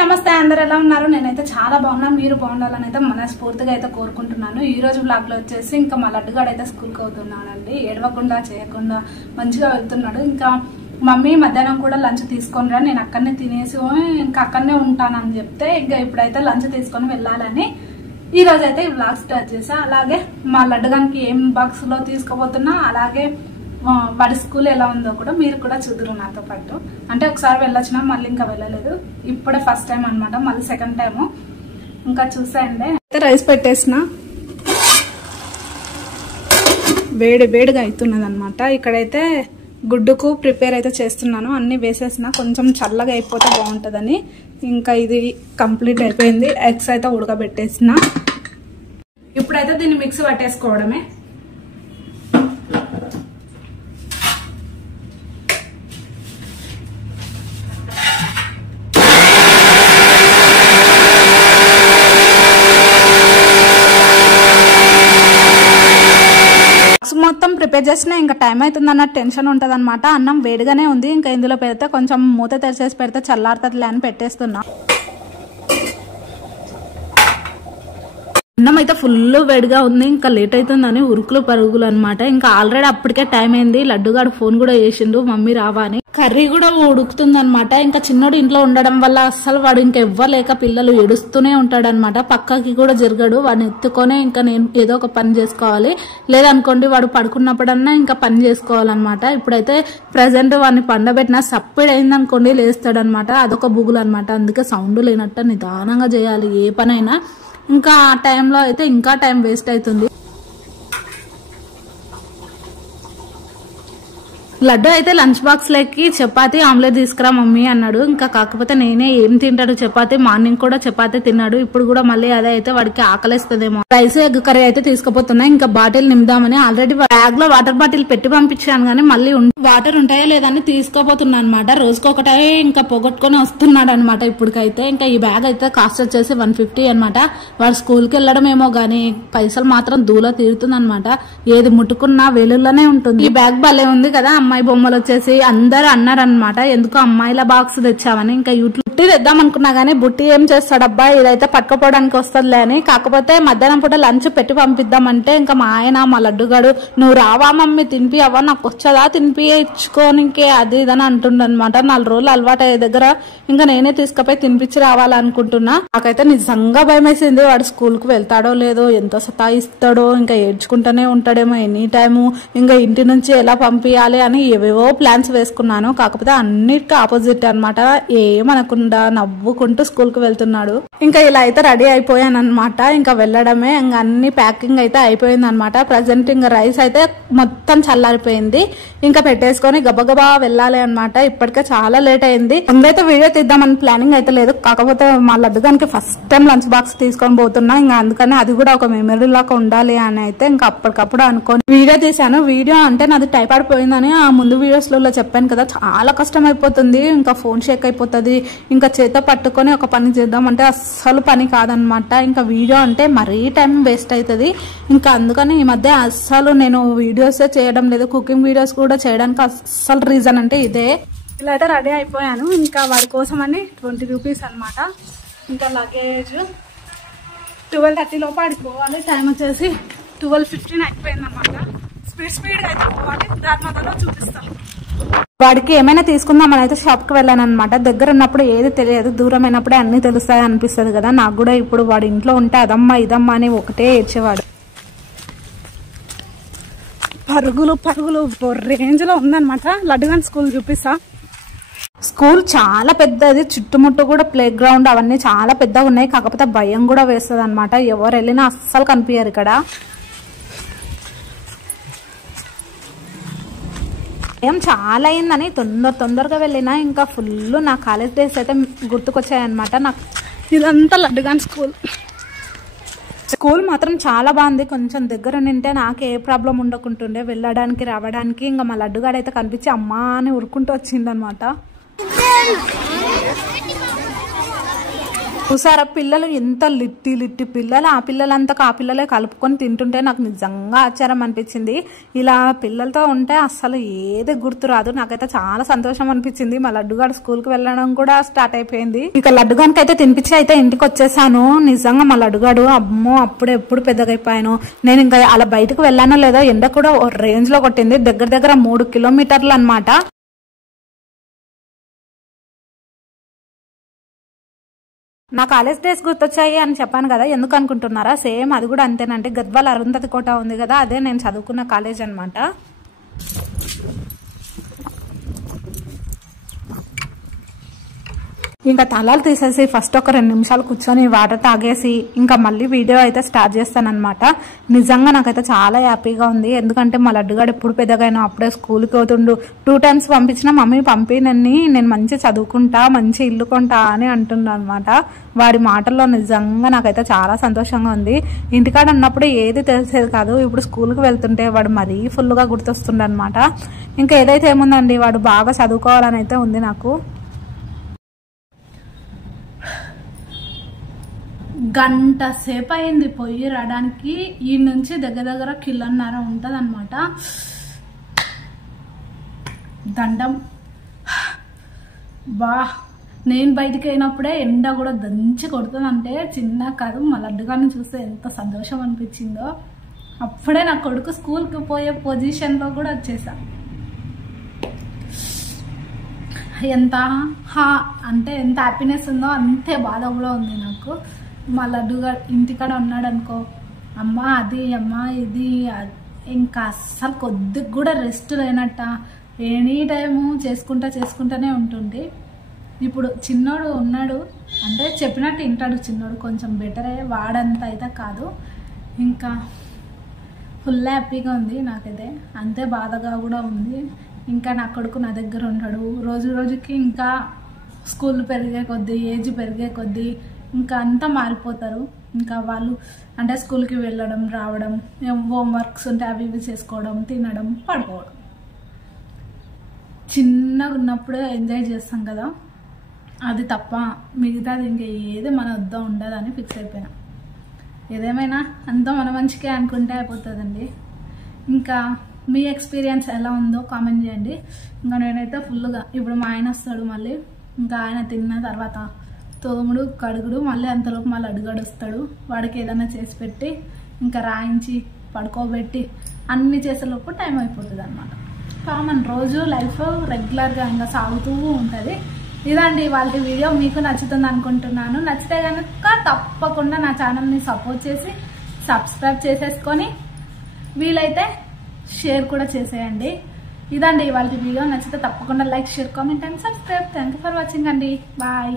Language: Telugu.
నమస్తే అందరూ ఎలా ఉన్నారు? నేనైతే చాలా బాగున్నాను. మీరు బాగుండాలని అయితే మనస్ఫూర్తిగా అయితే కోరుకుంటున్నాను. ఈ రోజు బ్లాగ్ లో వచ్చేసి ఇంకా మా లడ్డుగాడు అయితే స్కూల్కి అవుతున్నాడండి. ఏడవకుండా చేయకుండా మంచిగా వెళ్తున్నాడు. ఇంకా మమ్మీ మధ్యాహ్నం కూడా లంచ్ తీసుకొని రా, నేను అక్కడనే తినేసి ఇంకా అక్కడనే ఉంటానని చెప్తే ఇంకా ఇప్పుడైతే లంచ్ తీసుకొని వెళ్ళాలని ఈ రోజు అయితే ఈ బ్లాగ్ స్టార్ట్ చేసా. అలాగే మా లడ్డుగానికి ఏం బాక్స్ లో తీసుకుపోతున్నా, అలాగే వాడి స్కూల్ ఎలా ఉందో కూడా మీరు కూడా చూదురు నాతో పాటు. అంటే ఒకసారి వెళ్ళొచ్చినా మళ్ళీ ఇంకా వెళ్ళలేదు, ఇప్పుడే ఫస్ట్ టైం అనమాట, మళ్ళీ సెకండ్ టైము. ఇంకా చూసాయండి అయితే రైస్ పెట్టేసిన వేడిగా అవుతున్నది అనమాట. ఇక్కడైతే గుడ్డుకు ప్రిపేర్ అయితే చేస్తున్నాను. అన్ని వేసేసిన, కొంచెం చల్లగా అయిపోతే బాగుంటుందని. ఇంకా ఇది కంప్లీట్ అయిపోయింది. ఎగ్స్ అయితే ఉడకబెట్టేసిన. ఇప్పుడైతే దీన్ని మిక్సీ పట్టేసుకోవడమే. మొత్తం ప్రిపేర్ చేసినా ఇంకా టైం అవుతుంది అన్న టెన్షన్ ఉంటుంది అనమాట. అన్నం వేడిగానే ఉంది, ఇంకా ఇందులో పెడితే కొంచెం మూత తెరిచేసి పెడితే చల్లారుతుందిలే అని పెట్టేస్తున్నా. అన్నం అయితే ఫుల్ వేడిగా ఉంది, ఇంకా లేట్ అవుతుందని ఉరుకులు పరుగులు అనమాట. ఇంకా ఆల్రెడీ అప్పటికే టైం అయింది. లడ్డుగాడు ఫోన్ కూడా చేసిండు మమ్మీ రావా అని. కర్రీ కూడా ఉడుకుతుంది అనమాట. ఇంకా చిన్నోడు ఇంట్లో ఉండడం వల్ల అస్సలు వాడు ఇంకా ఇవ్వలేక పిల్లలు ఏడుస్తూనే ఉంటాడు అనమాట. పక్కకి కూడా జరగడు. వాడిని ఎత్తుకొని ఇంకా నేను ఏదో ఒక పని చేసుకోవాలి, లేదనుకోండి వాడు పడుకున్నప్పుడన్నా ఇంకా పని చేసుకోవాలన్నమాట. ఇప్పుడైతే ప్రజెంట్ వాడిని పండబెట్టిన సప్పిడ్ అయిందనుకోండి లేస్తాడనమాట. అదొక బుగులు అనమాట. అందుకే సౌండ్ లేనట్టు నిదానంగా చేయాలి ఏ పనైనా. ఇంకా ఆ టైంలో అయితే ఇంకా టైం వేస్ట్ అవుతుంది. లడ్డు అయితే లంచ్ బాక్స్ లకి చపాతీ ఆమ్లెట్ తీసుకురా మమ్మీ అన్నాడు. ఇంకా కాకపోతే నేనే ఏం తింటాడు చపాతీ, మార్నింగ్ కూడా చపాతీ తిన్నాడు, ఇప్పుడు కూడా మళ్ళీ అదే అయితే వాడికి ఆకలిస్తుందేమో. రైస్ ఎగ్ కర్రీ అయితే తీసుకుపోతున్నా. ఇంకా బాటిల్ నింపుదామని ఆల్రెడీ బ్యాగ్ లో వాటర్ బాటిల్ పెట్టి పంపించాను, కానీ మళ్ళీ వాటర్ ఉంటాయో లేదని తీసుకోపోతున్నా అనమాట. రోజుకొకటే ఇంకా పొగొట్టుకొని వస్తున్నాడు అనమాట. ఇప్పటికైతే ఇంకా ఈ బ్యాగ్ అయితే కాస్ట్ వచ్చేసి 150 అనమాట. వాడు స్కూల్ కి వెళ్ళడం ఏమో గానీ పైసలు మాత్రం దూల తీరుతుంది అనమాట. ఏది ముట్టుకున్నా వేలుల్లోనే ఉంటుంది. ఈ బ్యాగ్ భలే ఉంది కదా. అమ్మాయి బొమ్మలు వచ్చేసి అందరు అన్నారనమాట, ఎందుకు అమ్మాయిల బాక్స్ తెచ్చావని. ఇంకా యూట్యూబ్ బుట్టి తెద్దాం అనుకున్నా గానీ బుట్టి ఏం చేస్తాడబ్బా, ఇదైతే పట్టుకోపోవడానికి వస్తుందిలే అని. కాకపోతే మధ్యాహ్నం పూట లంచ్ పెట్టి పంపిద్దామంటే ఇంకా మా ఆయన మా లడ్డుగాడు నువ్వు రావా మమ్మీ తినిపి అవ్వ, నాకు వచ్చదా తినిపించుకోనికే అది ఇదని అంటుండనమాట. 4 రోజులు అలవాటు అయ్యే దగ్గర ఇంకా నేనే తీసుకుపోయి తినిపించి రావాలనుకుంటున్నా. నాకైతే నిజంగా భయం వేసింది. వాడు స్కూల్ కు వెళ్తాడో లేదో, ఎంత సతాయిస్తాడో, ఇంకా ఏడ్చుకుంటూనే ఉంటాడేమో ఎనీ టైము. ఇంకా ఇంటి నుంచి ఎలా పంపించాలి అని ఏవేవో ప్లాన్స్ వేసుకున్నాను. కాకపోతే అన్నిటికీ ఆపోజిట్ అనమాట. ఏమనకుండా నవ్వుకుంటూ స్కూల్ కు వెళ్తున్నాడు. ఇంకా ఇలా అయితే రెడీ అయిపోయాను అనమాట. ఇంకా వెళ్ళడమే. ఇంకా అన్ని ప్యాకింగ్ అయితే అయిపోయింది అనమాట. ప్రజెంట్ ఇంకా రైస్ అయితే మొత్తం చల్లారిపోయింది. ఇంకా పెట్టేసుకొని గబగబా వెళ్ళాలి అనమాట. ఇప్పటికే చాలా లేట్ అయింది. ముందైతే వీడియో తీద్దామని ప్లానింగ్ అయితే లేదు, కాకపోతే మా లడ్డుగానికి ఫస్ట్ టైం లంచ్ బాక్స్ తీసుకొని పోతున్నా. ఇంకా అందుకని అది కూడా ఒక మెమరీ లాగా ఉండాలి అని అయితే ఇంకా అప్పటికప్పుడు అనుకోని వీడియో తీసాను. వీడియో అంటే నాది టైపాడ్ పోయిందని ఆ ముందు వీడియోస్ లో చెప్పాను కదా, చాలా కష్టం అయిపోతుంది. ఇంకా ఫోన్ షేక్ అయిపోతుంది. ఇంకా చేత పట్టుకొని ఒక పని చేద్దామంటే అస్సలు పని కాదనమాట. ఇంకా వీడియో అంటే మరీ టైం వేస్ట్ అవుతుంది. ఇంకా అందుకని ఈ మధ్య అస్సలు నేను వీడియోస్ చేయడం లేదు. కుకింగ్ వీడియోస్ కూడా చేయడానికి అస్సలు రీజన్ అంటే ఇదే. ఇలా అయితే రెడీ అయిపోయాను. ఇంకా వాడి కోసం అని 20 రూపీస్ అనమాట. ఇంకా లగేజ్ 12:30 లోపు ఆడిపోవాలి. టైం వచ్చేసి 12:15 అయిపోయింది అనమాట. స్పీడ్ అయితే పోవాలి. దాని మొదలో చూపిస్తాం. వాడికి ఏమైనా తీసుకుందామని అయితే షాప్ కి వెళ్ళాను అనమాట. దగ్గర ఉన్నప్పుడు ఏది తెలియదు, దూరమైనప్పుడే అన్ని తెలుస్తాయి అనిపిస్తుంది కదా. నాకు కూడా ఇప్పుడు వాడి ఇంట్లో ఉంటే అదమ్మా ఇదమ్మా అని ఒకటే ఏడ్చేవాడు. పరుగులు రేంజ్ లో ఉందనమాట. లడ్డుగాన్ స్కూల్ చూపిస్తా. స్కూల్ చాలా పెద్దది, చుట్టుముట్టు కూడా ప్లే గ్రౌండ్ అవన్నీ చాలా పెద్దగా ఉన్నాయి. కాకపోతే భయం కూడా వేస్తుంది అనమాట. ఎవరు వెళ్ళినా అస్సలు కనిపించారు ఇక్కడ. ఏం చాలా అయిందని తొందరగా వెళ్ళినా ఇంకా ఫుల్ నా కాలేజ్ డేస్ అయితే గుర్తుకొచ్చాయన్నమాట. నాకు ఇదంతా లడ్డుగాన్ స్కూల్ మాత్రం చాలా బాగుంది. కొంచెం దగ్గర నింటే నాకు ఏ ప్రాబ్లం ఉండకుంటుండే వెళ్ళడానికి రావడానికి. ఇంకా మా లడ్డుగాడైతే కనిపించి అమ్మా అని ఉరుకుంటూ వచ్చిందనమాట. చూసారా పిల్లలు ఎంత లిట్టి పిల్లలు, ఆ పిల్లలంతా ఆ పిల్లలే కలుపుకొని తింటుంటే నాకు నిజంగా ఆశ్చర్యం అనిపించింది. ఇలా పిల్లలతో ఉంటే అస్సలు ఏది గుర్తు రాదు. నాకైతే చాలా సంతోషం అనిపించింది. మా లడ్డుగాడు స్కూల్కి వెళ్ళడం కూడా స్టార్ట్ అయిపోయింది. ఇక లడ్డుగానికి అయితే తినిపించి అయితే ఇంటికి వచ్చేసాను. నిజంగా మా లడ్డుగాడు అమ్మో అప్పుడే ఎప్పుడు పెద్దగా అయిపోయాను. నేను ఇంకా అలా బయటకు వెళ్ళానో లేదో ఎండ కూడా రేంజ్ లో కొట్టింది. దగ్గర 3 కిలోమీటర్లు అన్నమాట. నా కాలేజ్ డేస్ గుర్తొచ్చాయి అని చెప్పాను కదా, ఎందుకు అనుకుంటున్నారా? సేమ్ అది కూడా అంతేనండి. గద్వాల్ అరుంధతి కోట ఉంది కదా, అదే నేను చదువుకున్న కాలేజ్ అన్నమాట. ఇంకా తలాలు తీసేసి ఫస్ట్ ఒక 2 నిమిషాలు కూర్చొని వాటర్ తాగేసి ఇంకా మళ్ళీ వీడియో అయితే స్టార్ట్ చేస్తానన్నమాట. నిజంగా నాకైతే చాలా హ్యాపీగా ఉంది. ఎందుకంటే మా లడ్డుగాడు ఎప్పుడు పెద్దగానో అప్పుడే స్కూల్కి పోతుండు. 2 టైమ్స్ పంపించిన మమ్మీ పంపినని నేను మంచి చదువుకుంటా, మంచి ఇల్లు కొంటా అని అంటున్నా అనమాట. వాడి మాటల్లో నిజంగా నాకైతే చాలా సంతోషంగా ఉంది. ఇంటికాడ ఉన్నప్పుడు ఏది తెలిసేది కాదు. ఇప్పుడు స్కూల్కి వెళ్తుంటే వాడు మరీ ఫుల్గా గుర్తొస్తుండ అనమాట. ఇంకా ఏదైతే ఏముందండి, వాడు బాగా చదువుకోవాలని అయితే ఉంది నాకు. గంట సేపు అయింది పోయి రావడానికి. ఈ నుంచి దగ్గర కిలోన్నర ఉంటుంది అనమాట. దండం బా. నేను బయటికి అయినప్పుడే ఎండ కూడా దంచి కొడుతుందంటే చిన్న కాదు. మా లడ్డుగారిని చూస్తే ఎంత సంతోషం అనిపించిందో. అప్పుడే నా కొడుకు స్కూల్కి పోయే పొజిషన్లో కూడా వచ్చేసా. ఎంత హ్యాపీనెస్ ఉందో అంతే బాధ కూడా ఉంది నాకు. మా లడ్డుగా ఇంటికాడ ఉన్నాడు అనుకో, అమ్మ అది అమ్మ ఇది, ఇంకా అస్సలు కొద్దిగా కూడా రెస్ట్ లేనట్ట ఎనీ టైము చేసుకుంటానే ఉంటుంది. ఇప్పుడు చిన్నోడు ఉన్నాడు అంటే చెప్పినట్టు వింటాడు. చిన్నోడు కొంచెం బెటరే, వాడంత అయితే కాదు. ఇంకా ఫుల్ హ్యాపీగా ఉంది నాకైతే. అంతే బాధగా కూడా ఉంది. ఇంకా నా కొడుకు నా దగ్గర ఉంటాడు. రోజుకి ఇంకా స్కూల్ పెరిగే కొద్దీ, ఏజ్ పెరిగే కొద్దీ ఇంకా అంతా మారిపోతారు. ఇంకా వాళ్ళు అంటే స్కూల్కి వెళ్ళడం, రావడం, హోంవర్క్స్ ఉంటే అవి ఇవి చేసుకోవడం, తినడం, పడుకోవడం. చిన్నగా ఉన్నప్పుడు ఎంజాయ్ చేస్తాం కదా, అది తప్ప మిగతాది ఇంకా ఏది మన వద్ద ఉండదని ఫిక్స్ అయిపోయినా. ఏదేమైనా అంతా మన మంచికే అనుకుంటే అయిపోతుందండి. ఇంకా మీ ఎక్స్పీరియన్స్ ఎలా ఉందో కామెంట్ చేయండి. ఇంకా నేనైతే ఫుల్గా ఇప్పుడు మా ఆయన వస్తాడు మళ్ళీ. ఇంకా ఆయన తిన్న తర్వాత తోముడు కడుగుడు, మళ్ళీ అంతలోపు మళ్ళీ అడుగాడు వస్తాడు. వాడికి ఏదైనా చేసి పెట్టి ఇంకా రాయించి పడుకోబెట్టి అన్నీ చేసేలోపు టైం అయిపోతుంది అనమాట. కామన్ రోజు లైఫ్ రెగ్యులర్గా ఇంకా సాగుతూ ఉంటుంది. ఇదండి వాళ్ళ వీడియో. మీకు నచ్చుతుంది అనుకుంటున్నాను. నచ్చితే కనుక తప్పకుండా నా ఛానల్ని సపోర్ట్ చేసి సబ్స్క్రైబ్ చేసేసుకొని వీలైతే షేర్ కూడా చేసేయండి. ఇదండి వాళ్ళ వీడియో. నచ్చితే తప్పకుండా like, share, comment and subscribe. Thank you for watching అండి. బాయ్.